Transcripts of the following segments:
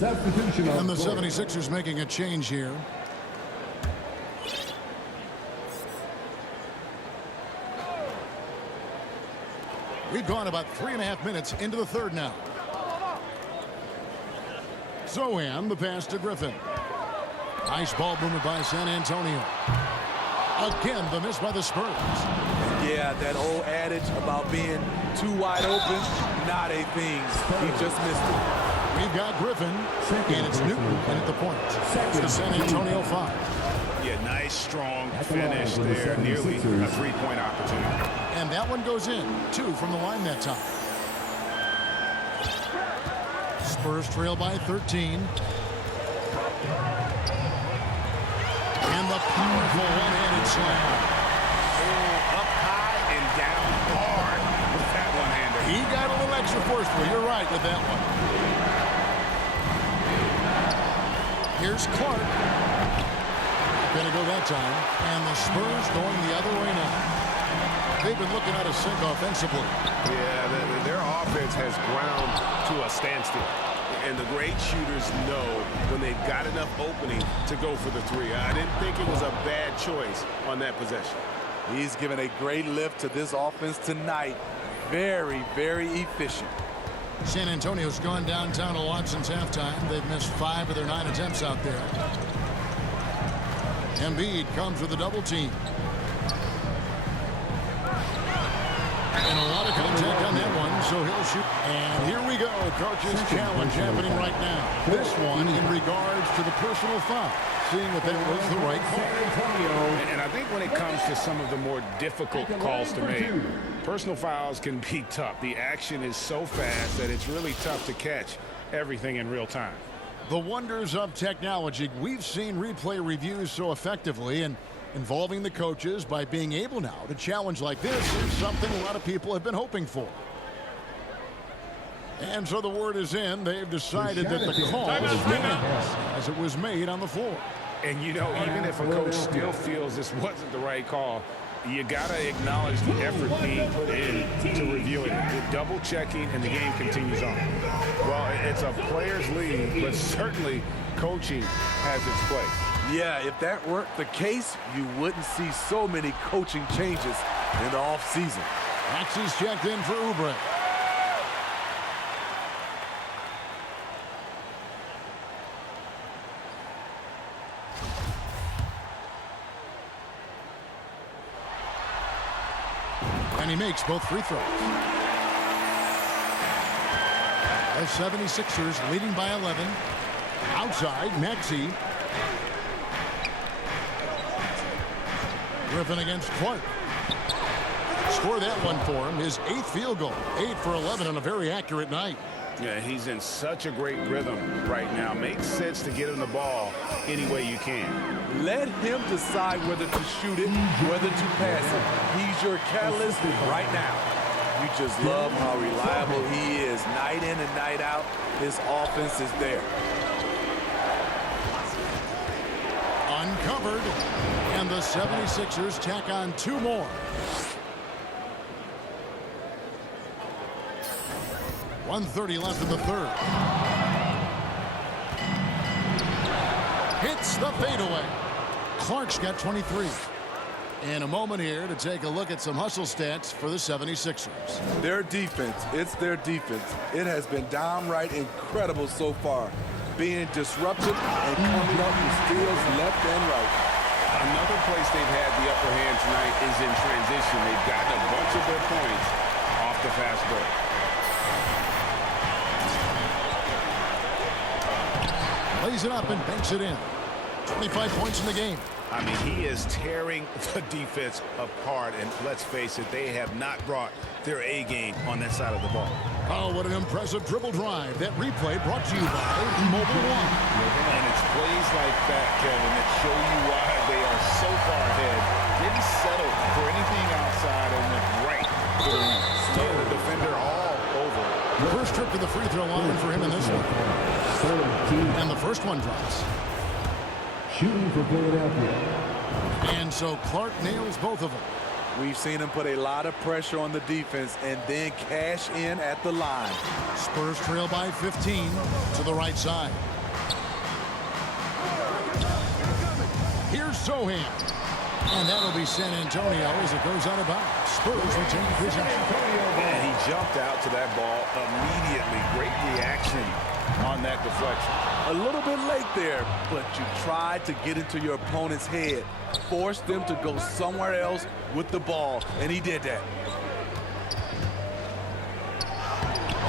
Substitution And on the court. 76ers making a change here. We've gone about 3.5 minutes into the third now. Zohan, the pass to Griffin. Nice ball movement by San Antonio. Again, the miss by the Spurs. Yeah, that old adage about being too wide open, not a thing. He just missed it. We've got Griffin, and it's Newton in at the point. It's the San Antonio 5. Yeah, nice, strong finish there. Nearly a three-point opportunity. And that one goes in. 2 from the line that time. Spurs trail by 13. And the powerful one-handed slam. Oh, up high and down hard with that one-hander. He got a little extra forceful. You're right with that one. Here's Clark. Gonna go that time. And the Spurs going the other way now. They've been looking out of sync offensively. Yeah, their offense has ground to a standstill. And the great shooters know when they've got enough opening to go for the three. I didn't think it was a bad choice on that possession. He's given a great lift to this offense tonight. Very, very efficient. San Antonio's gone downtown a lot since halftime. They've missed 5 of their 9 attempts out there. Embiid comes with a double team. And a lot of contact on that one, so he'll shoot. And here we go, coach's challenge happening right now. This one in regards to the personal foul, seeing that that was the right call. And I think when it comes to some of the more difficult calls to make, personal fouls can be tough. The action is so fast that it's really tough to catch everything in real time. The wonders of technology. We've seen replay reviews so effectively, and involving the coaches by being able now to challenge like this is something a lot of people have been hoping for. And so the word is in. They've decided that the call stands as it was made on the floor. And, you know, even if a coach still feels this wasn't the right call, you got to acknowledge the effort being put in to reviewing it. The double checking, and the game continues on. Well, it's a players' league, but certainly coaching has its place. Yeah, if that weren't the case, you wouldn't see so many coaching changes in the offseason. Maxey's checked in for Oubre. And he makes both free throws. The 76ers leading by 11. Outside, Maxey. Griffin against Clark. Score that one for him. His 8th field goal. 8 for 11 on a very accurate night. Yeah, he's in such a great rhythm right now. Makes sense to get him the ball any way you can. Let him decide whether to shoot it, whether to pass it. He's your catalyst right now. You just love how reliable he is. Night in and night out, his offense is there. Uncovered. And the 76ers tack on 2 more. .130 left in the third. Hits the fadeaway. Clark's got 23. And a moment here to take a look at some hustle stats for the 76ers. Their defense, it's their defense. It has been downright incredible so far. Being disruptive and coming up with steals left and right. Another place they've had the upper hand tonight is in transition. They've gotten a bunch of their points off the fast break. Lays it up and banks it in. 25 points in the game. I mean, he is tearing the defense apart, and let's face it, they have not brought their A game on that side of the ball. Oh, what an impressive dribble drive. That replay brought to you by Mobile One. And it's plays like that, Kevin, that show you why they are so far ahead. Didn't settle for anything outside and went right to the rim. Stole the defender all over. First trip to the free throw line for him in this one. And the first one drops. Shooting for Philadelphia. And so Clark nails both of them. We've seen him put a lot of pressure on the defense and then cash in at the line. Spurs trail by 15 to the right side. Here's Sohan. And that'll be San Antonio as it goes out of bounds. Spurs retain possession. And he jumped out to that ball immediately. Great reaction on that deflection. A little bit late there, but you tried to get into your opponent's head. Forced them to go somewhere else with the ball, and he did that.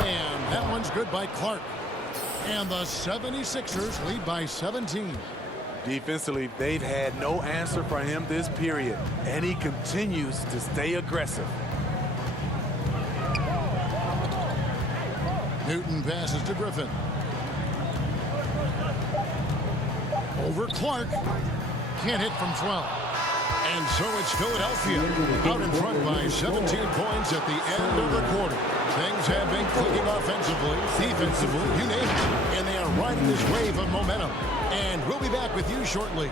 And that one's good by Clark. And the 76ers lead by 17. Defensively, they've had no answer for him this period, and he continues to stay aggressive. Newton passes to Griffin. Over Clark. Can't hit from 12. And so it's Philadelphia out in front by 17 points at the end of the quarter. Things have been clicking offensively, defensively, you name it. And they are riding this wave of momentum. And we'll be back with you shortly.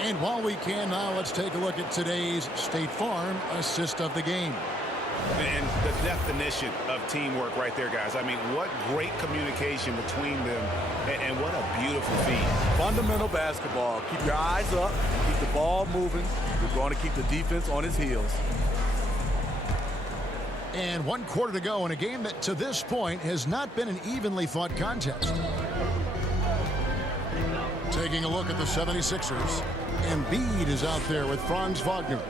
And while we can now, let's take a look at today's State Farm assist of the game. And the definition of teamwork right there, guys. I mean, what great communication between them, and what a beautiful feed. Fundamental basketball. Keep your eyes up, keep the ball moving. You're going to keep the defense on its heels. And 1 quarter to go in a game that to this point has not been an evenly fought contest. Taking a look at the 76ers. Embiid is out there with Franz Wagner.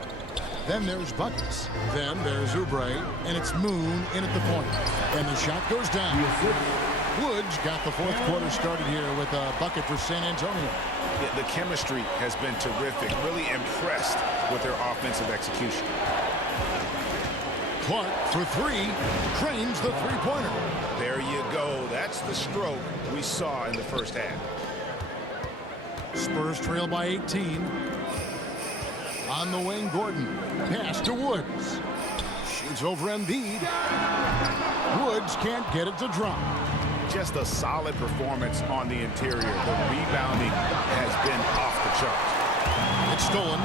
Then there's Buckets. Then there's Oubre. And it's Moon in at the point. And the shot goes down. Woods got the fourth quarter started here with a bucket for San Antonio. Yeah, the chemistry has been terrific. Really impressed with their offensive execution. Clark for three. Cranes the three-pointer. There you go. That's the stroke we saw in the first half. Spurs trail by 18. On the wing, Gordon. Pass to Woods. Shoots over Embiid. Woods can't get it to drop. Just a solid performance on the interior. The rebounding has been off the charts. It's stolen.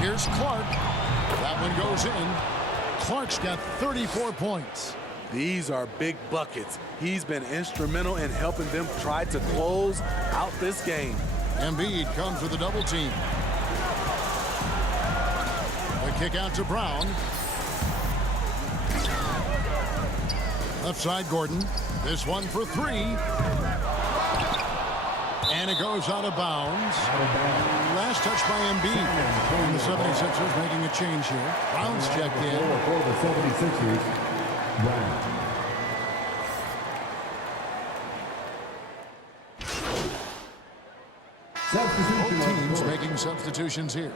Here's Clark. That one goes in. Clark's got 34 points. These are big buckets. He's been instrumental in helping them try to close out this game. Embiid comes with a double team. The kick out to Brown. Left side, Gordon. This one for three. And it goes out of bounds. Last touch by Embiid. And the 76ers making a change here. Brown's checked in. For the 76ers, Brown. Both teams making substitutions here.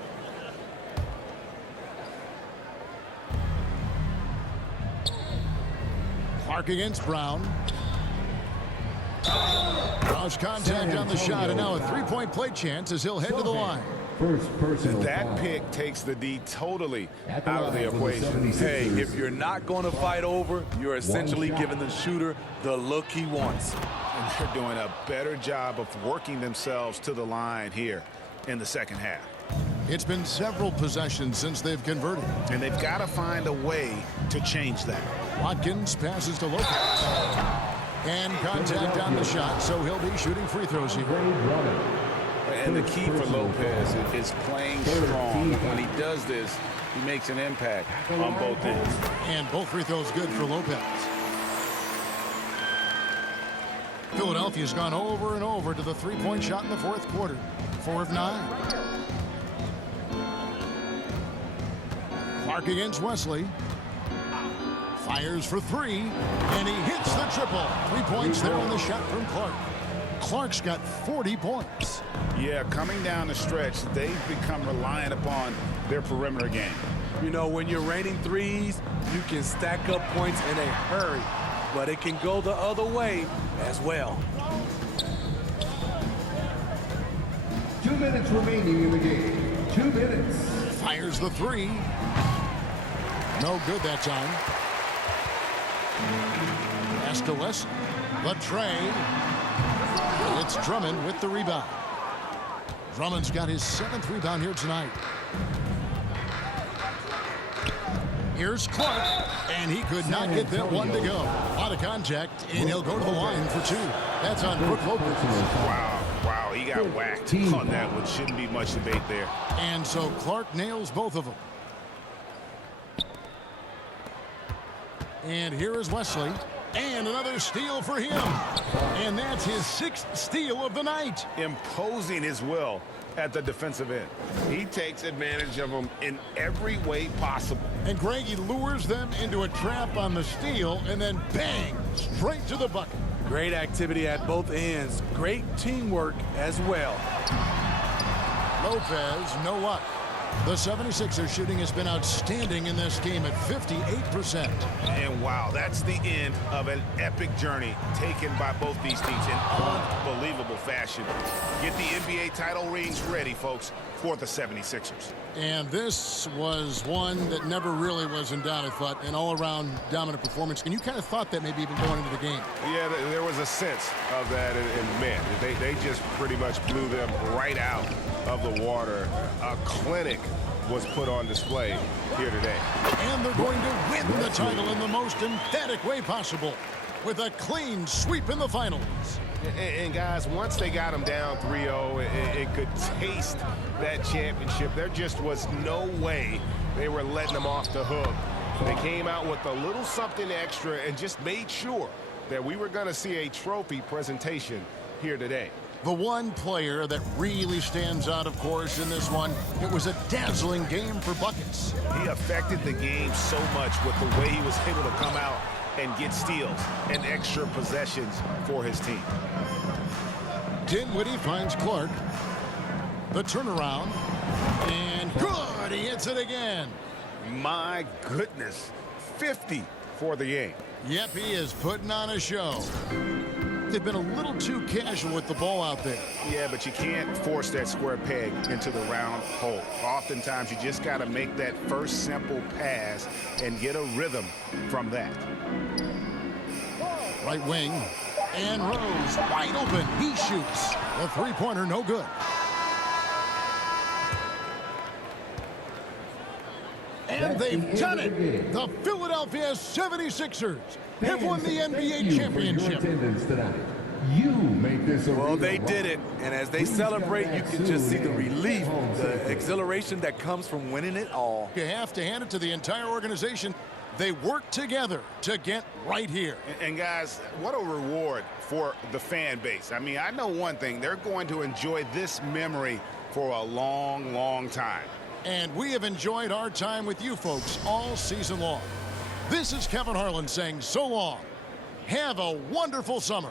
Clark against Brown. Draws contact on the shot, and now a three-point play chance as he'll head to the line. First personal That foul. pick takes the D totally At the out of the line for the equation. 76ers. Hey, if you're not going to fight over, you're essentially shot. giving the shooter the look he wants. And they're doing a better job of working themselves to the line here in the second half. It's been several possessions since they've converted. And they've got to find a way to change that. Watkins passes to Lopez. And contact on the shot, so he'll be shooting free throws here. And the key for Lopez is playing strong. When he does this, he makes an impact on both ends. And both free throws good for Lopez. Philadelphia's gone over and over to the three-point shot in the fourth quarter. 4 of 9. Clark against Wesley. Fires for three, and he hits the triple. 3 points there on the shot from Clark. Clark's got 40 points. Yeah, coming down the stretch, they've become reliant upon their perimeter game. You know, when you're raining threes, you can stack up points in a hurry, but it can go the other way as well. 2 minutes remaining in the game. 2 minutes. Fires the three. No good that time. Pass to Wesley. The tray. It's Drummond with the rebound. Drummond's got his 7th rebound here tonight. Here's Clark, and he could not get that one to go. A lot of contact, and he'll go to the line for 2. That's on Brook Lopez. Wow, he got whacked on that one. Shouldn't be much debate there. And so Clark nails both of them. And here is Wesley. And another steal for him. And that's his 6th steal of the night. Imposing his will at the defensive end. He takes advantage of them in every way possible. And Greg, he lures them into a trap on the steal, and then bang, straight to the bucket. Great activity at both ends. Great teamwork as well. Lopez, no luck. The 76ers shooting has been outstanding in this game at 58%. And wow, that's the end of an epic journey taken by both these teams in unbelievable fashion. Get the NBA title rings ready, folks, for the 76ers. And this was one that never really was in doubt, I thought, an all-around dominant performance. And you kind of thought that maybe even going into the game. Yeah, there was a sense of that, and man, they just pretty much blew them right out of the water. A clinic was put on display here today. And they're going to win the title in the most emphatic way possible with a clean sweep in the finals. And guys, once they got them down 3-0, it could taste that championship. There just was no way they were letting them off the hook. They came out with a little something extra and just made sure that we were going to see a trophy presentation here today. The one player that really stands out, of course, in this one, it was a dazzling game for buckets. He affected the game so much with the way he was able to come out and get steals and extra possessions for his team. Dinwiddie finds Clark. The turnaround. And good! He hits it again. My goodness. 50 for the game. Yep, he is putting on a show. They've been a little too casual with the ball out there. Yeah, but you can't force that square peg into the round hole. Oftentimes, you just got to make that first simple pass and get a rhythm from that. Right wing. And Rose wide open. He shoots. The three-pointer no good. And they've done it. The Philadelphia 76ers have won the NBA championship. You make this a Well, they did it, and as they celebrate, you can just see the relief, the exhilaration that comes from winning it all. You have to hand it to the entire organization. They worked together to get right here. And guys, what a reward for the fan base. I mean, I know one thing. They're going to enjoy this memory for a long, long time. And we have enjoyed our time with you folks all season long. This is Kevin Harlan saying so long. Have a wonderful summer.